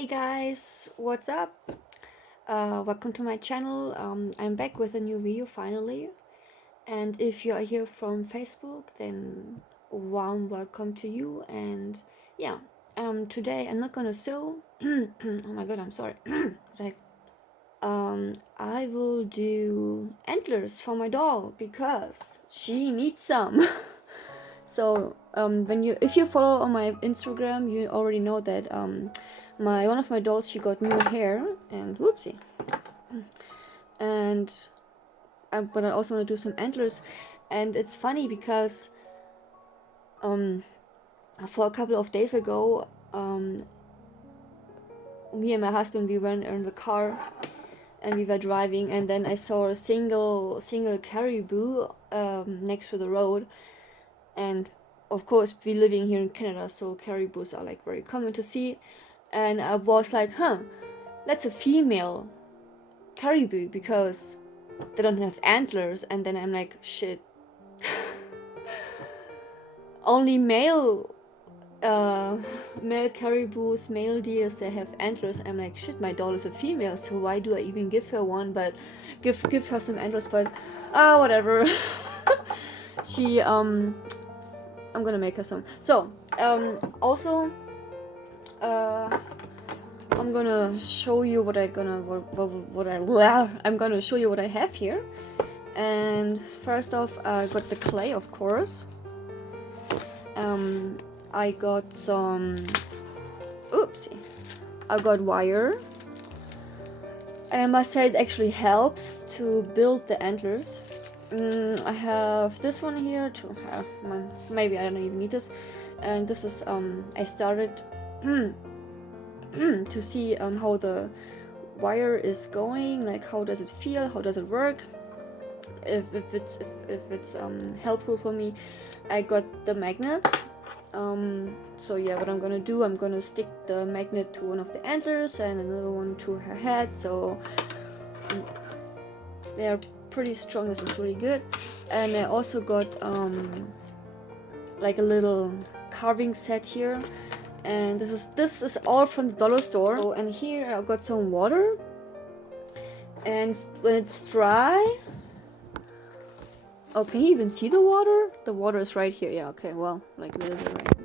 Hey guys, what's up? Welcome to my channel. I'm back with a new video finally. And if you are here from Facebook, then warm welcome to you. And yeah, today I'm not gonna sew. Oh my god, I'm sorry. Like, I will do antlers for my doll because she needs some. So if you follow on my Instagram, you already know that one of my dolls, she got new hair, and whoopsie. And but I also want to do some antlers, and it's funny because for a couple of days ago, me and my husband, we went in the car and we were driving, and then I saw a single caribou next to the road. And of course, we living here in Canada, so caribous are like very common to see. And I was like, that's a female caribou because they don't have antlers. And then I'm like, shit. Only male caribous, male deers, they have antlers. I'm like, shit, my doll is a female, so why do I even give her one? But give her some antlers, but whatever. She I'm gonna make her some. So also I'm gonna show you I'm gonna show you what I have here. And first off, I got the clay, of course. I got some I got wire, and I must say it actually helps to build the antlers. I have this one here to have maybe I don't even need this, and this is I started to see how the wire is going, like how does it feel, how does it work, if it's helpful for me. I got the magnets. So yeah, what I'm gonna do, I'm gonna stick the magnet to one of the antlers and another one to her head, so they are pretty strong. This is really good. And I also got like a little carving set here, and this is all from the dollar store. Oh, and here I got some water, and when it's dry, oh, can you even see the water? The water is right here. Yeah, okay, well, like a little bit right.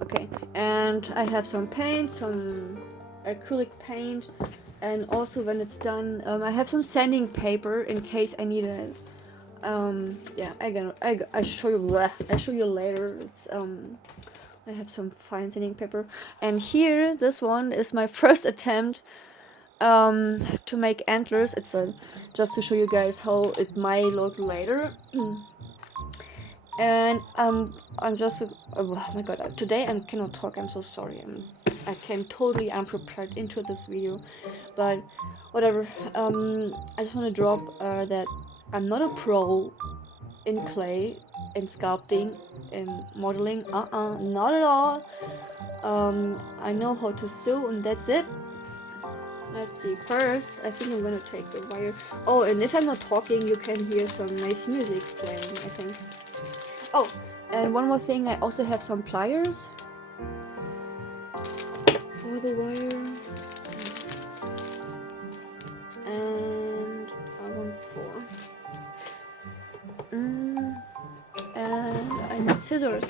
Okay, and I have some paint, some acrylic paint, and also when it's done, I have some sanding paper in case I need it. Yeah, I show you later. It's I have some fine sanding paper, and here this one is my first attempt to make antlers. It's just to show you guys how it might look later. And I'm just oh my god, today I cannot talk. I'm so sorry. I came totally unprepared into this video, but whatever. I just want to drop that I'm not a pro in clay, in sculpting, in modeling. Not at all. I know how to sew, and that's it. Let's see. First, I think I'm gonna take the wire. Oh, and if I'm not talking, you can hear some nice music playing, I think. Oh, and one more thing, I also have some pliers for the wire. And I want 4. And I need scissors.